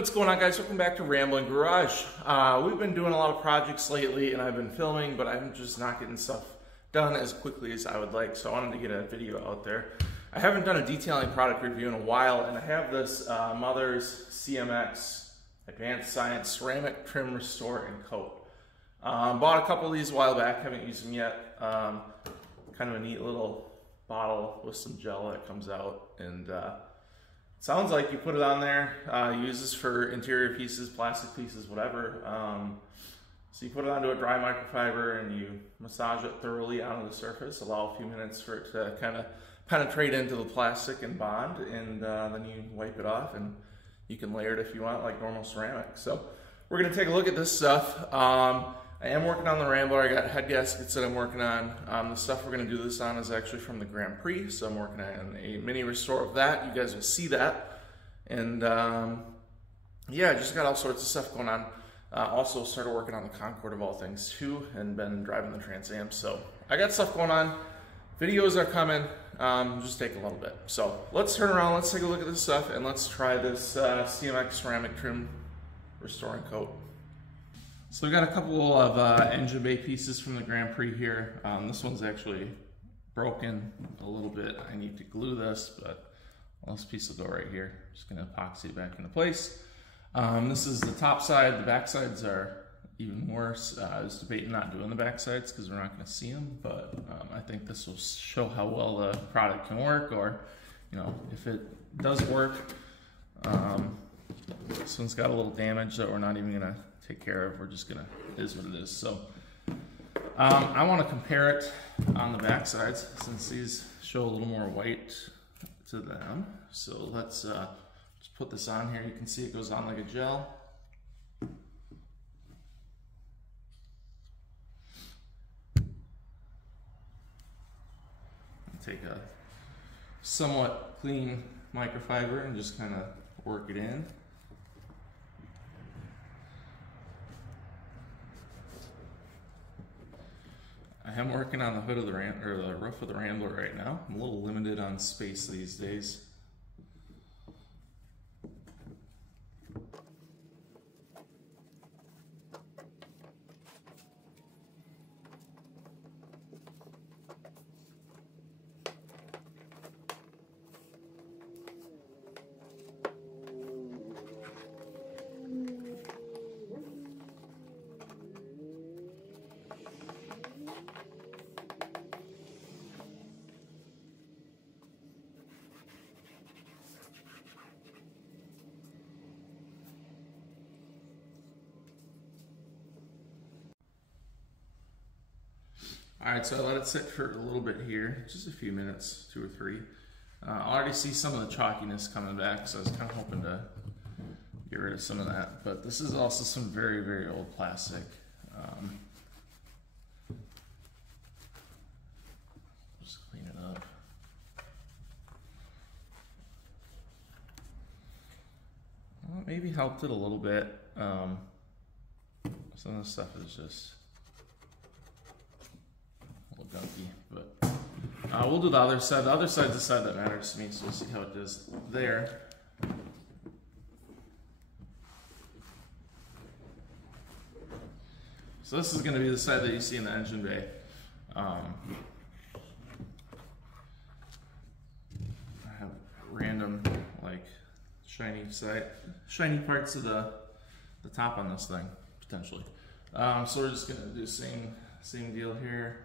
What's going on, guys? Welcome back to Rambling Garage. We've been doing a lot of projects lately and I've been filming, but I'm just not getting stuff done as quickly as I would like, so I wanted to get a video out there. I haven't done a detailing product review in a while, and I have this Mother's CMX Advanced Science Ceramic Trim, Restore, and Coat. Bought a couple of these a while back, haven't used them yet. Kind of a neat little bottle with some gel that comes out, and sounds like you put it on there, use this for interior pieces, plastic pieces, whatever. So you put it onto a dry microfiber and you massage it thoroughly onto the surface, allow a few minutes for it to kind of penetrate into the plastic and bond, and then you wipe it off and you can layer it if you want, like normal ceramic. So we're gonna take a look at this stuff. I am working on the Rambler. I got head gaskets that I'm working on. The stuff we're gonna do this on is actually from the Grand Prix, so I'm working on a mini restore of that. You guys will see that. And yeah, just got all sorts of stuff going on. Also started working on the Concorde of all things too, and been driving the Trans Am. So I got stuff going on. Videos are coming, just take a little bit. So let's turn around, let's take a look at this stuff, and let's try this CMX Ceramic Trim, Restore, and Coat. So we got a couple of engine bay pieces from the Grand Prix here. This one's actually broken a little bit. I need to glue this, but well, this piece will go right here. Just gonna epoxy it back into place. This is the top side. The back sides are even worse. I was debating not doing the back sides because we're not gonna see them, but I think this will show how well the product can work, or you know, if it does work. This one's got a little damage that we're not even gonna take care of. We're just gonna, it is what it is. So I want to compare it on the back sides since these show a little more white to them. So let's just put this on here. You can see it goes on like a gel. Take a somewhat clean microfiber and just kind of work it in. I am working on the hood of the the roof of the Rambler right now. I'm a little limited on space these days. All right, so I let it sit for a little bit here, just a few minutes, 2 or 3. I already see some of the chalkiness coming back, so I was kind of hoping to get rid of some of that. But this is also some very, very old plastic. Just clean it up. Well, it maybe helped it a little bit. Some of this stuff is just gunky, but we'll do the other side. The other side's the side that matters to me, so we'll see how it does there. So this is going to be the side that you see in the engine bay. I have random, like, shiny parts of the top on this thing, potentially. So we're just going to do same deal here.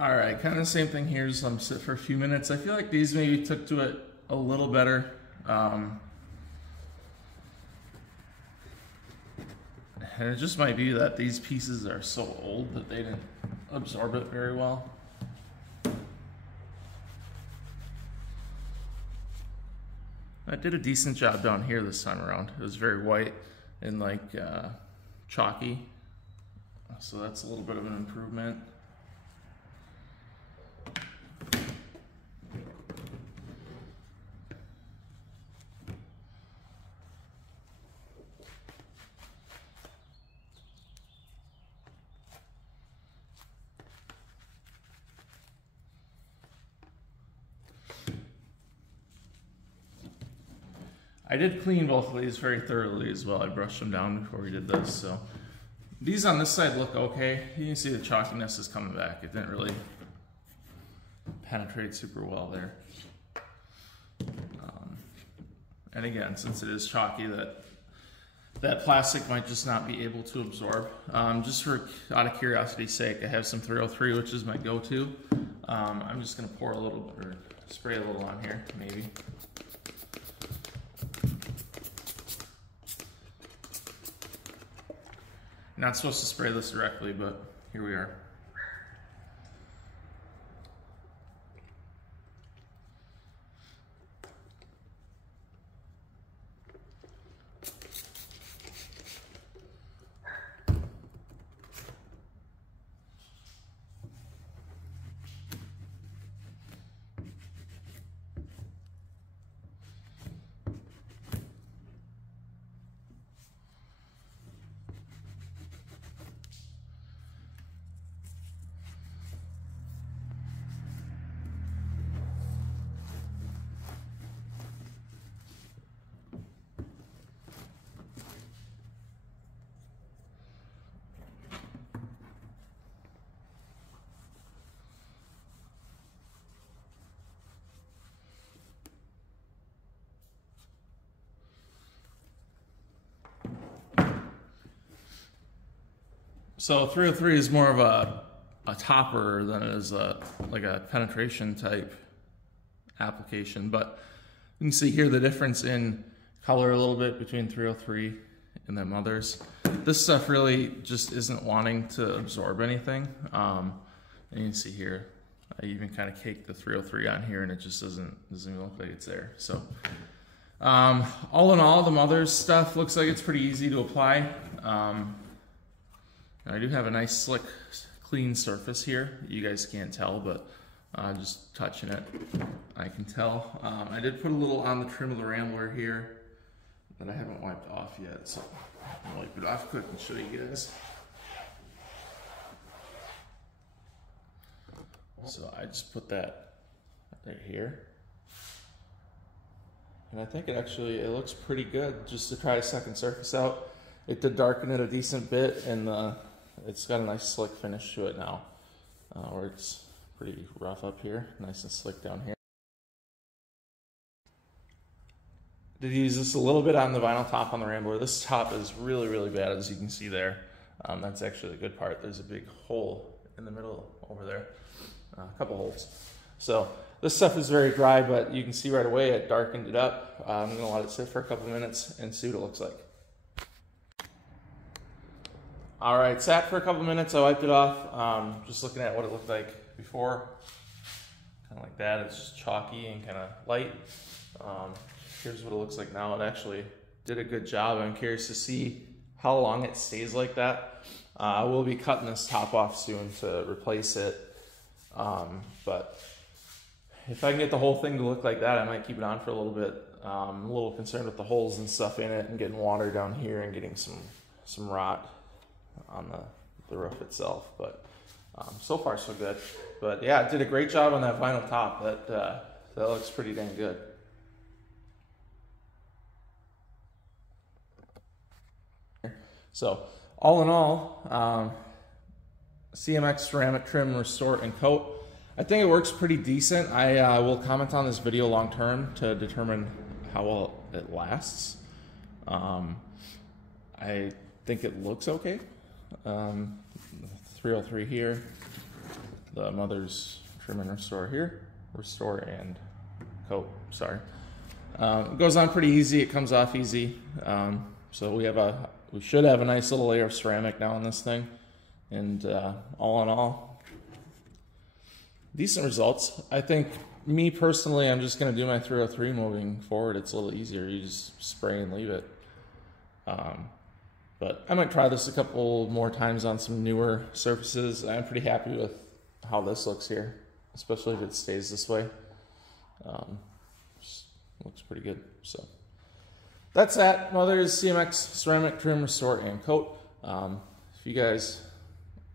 All right, kind of the same thing here. So I'm sit for a few minutes. I feel like these maybe took to it a little better. And it just might be that these pieces are so old that they didn't absorb it very well. I did a decent job down here this time around. It was very white and like chalky. So that's a little bit of an improvement. I did clean both of these very thoroughly as well. I brushed them down before we did this. So these on this side look okay. You can see the chalkiness is coming back. It didn't really penetrate super well there. And again, since it is chalky, that plastic might just not be able to absorb. Just for out of curiosity's sake, I have some 303, which is my go-to. I'm just gonna pour a little or spray a little on here, maybe. Not supposed to spray this directly, but here we are. So 303 is more of a topper than it is like a penetration type application, but you can see here the difference in color a little bit between 303 and them others. This stuff really just isn't wanting to absorb anything. And you can see here, I even kind of caked the 303 on here and it just doesn't even look like it's there. So all in all, the Mother's stuff looks like it's pretty easy to apply. I do have a nice slick clean surface here. You guys can't tell, but just touching it, I can tell. I did put a little on the trim of the Rambler here that I haven't wiped off yet, so I'll wipe it off quick and show you guys. So I just put that right here. And I think it looks pretty good just to try a second surface out. It did darken it a decent bit, and it's got a nice slick finish to it now, where it's pretty rough up here, nice and slick down here. Did use this a little bit on the vinyl top on the Rambler. This top is really, really bad, as you can see there. That's actually the good part. There's a big hole in the middle over there, a couple holes. So this stuff is very dry, but you can see right away it darkened it up. I'm gonna let it sit for a couple minutes and see what it looks like. All right, sat for a couple minutes, I wiped it off. Just looking at what it looked like before, kind of like that. It's just chalky and kind of light. Here's what it looks like now. It actually did a good job. I'm curious to see how long it stays like that. I will be cutting this top off soon to replace it. But if I can get the whole thing to look like that, I might keep it on for a little bit. I'm a little concerned with the holes and stuff in it and getting water down here and getting some rot on the roof itself, but so far so good. But yeah, it did a great job on that vinyl top. That looks pretty dang good. So all in all, CMX ceramic trim, restore, and coat. I think it works pretty decent. I will comment on this video long term to determine how well it lasts. I think it looks okay. 303 here, the Mother's trim and restore here, restore and coat, sorry. It goes on pretty easy, it comes off easy. So we should have a nice little layer of ceramic now on this thing. And all in all, decent results. I think, me personally, I'm just gonna do my 303 moving forward. It's a little easier, you just spray and leave it. But I might try this a couple more times on some newer surfaces. I'm pretty happy with how this looks here, especially if it stays this way. Looks pretty good. So that's that. Mother's CMX ceramic trim, restore, and coat. If you guys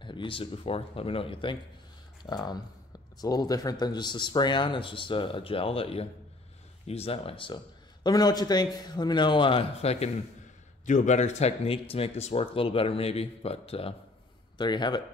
have used it before, let me know what you think. It's a little different than just a spray on. It's just a gel that you use that way. So let me know what you think. Let me know if I can do a better technique to make this work a little better maybe. But there you have it.